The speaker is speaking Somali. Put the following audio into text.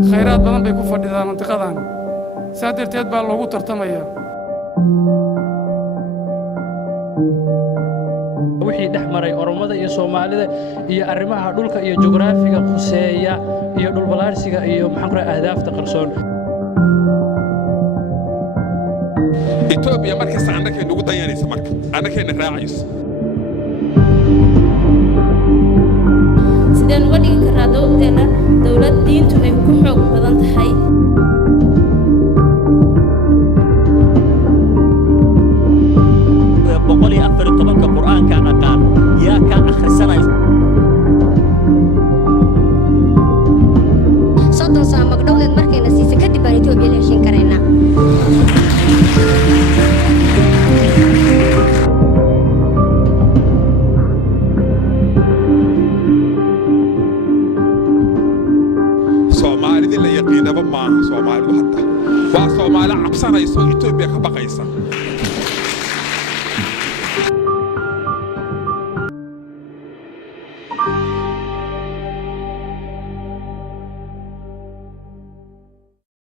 khayraad badan bay ku fadhidaan mantiqadan saa darteed baa loogu tartamaya wixii dhex maray Oromada iyo Soomaalida iyo arrimaha dhulka iyo jugraafiga khuseeya iyo dhul balaarsiga iyo maxaan ku raacay ahdaafta qarsoon Ethiopia markii saanadkay ugu dayanaysa marka anakayna raacayso sideen uga dhigi karaa dawlad diintu ay ku xoog badan tahay boqol iyo 14 quraanka aqaan yaa ka akhrisanay soddon sano magdhowdeed markayna siisay kadib baan Ethiopia la heshin karaynaa Soomaalida la yaqiinaba ma Soomaalidu hadda waa Soomaali cabsanayso Ethiopia ka baqaysa